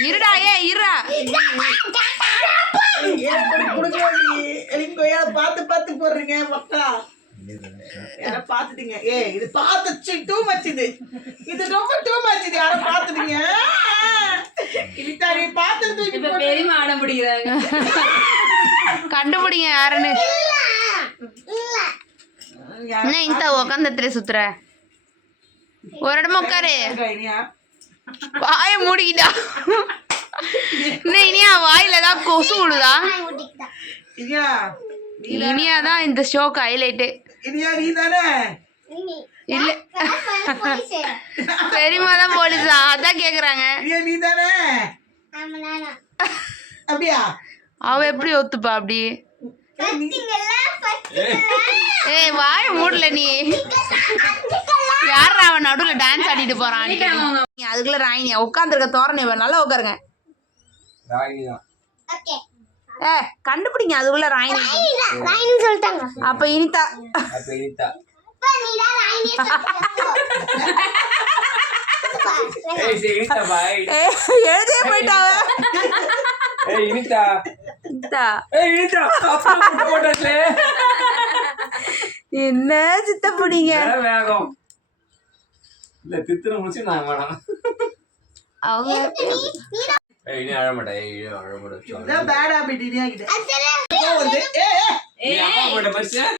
இருடா இருடா பார்த்து பார்த்து போடுறீங்க மக்கா யார பாத்துட்டீங்க இது பார்த்துச்சு டூ மச் இது ரொம்ப டூ மச் இது யார பாத்துட்டீங்க இனிதாரி பார்த்து தூக்கி பெரியமா ஆட முடியறாங்க கண்டுபிடிங்க யாருன்னு என்ன இனிதா உட்காந்து சுத்துற ஒரு இடமா உட்காரு வாய மூடிக்கிட்டா இனியா வாயில தான் கொசு விடுதா இனியா தான் இந்த ஷோக்கு ஹைலைட்டு இல்ல பெரியமா தான் போலீஸா அதான் கேக்குறாங்க அவ எப்படி ஒத்துப்பா அப்படி வாய மூடல நீ யாரா அவன் நடுவுல டான்ஸ் ஆடிட்டு போறான் அதுக்குள்ள ராயினியா உட்காந்துருக்க தோரணை நல்லா உட்காருங்க கண்டுபிடிங்க அதுக்குள்ள ராயினி சொல்லிட்டாங்க அப்ப இனிதா எழுதியே போயிட்டாவ என்ன சித்தப்பிடிங்க அவங்க இனி அழமாட்டேன்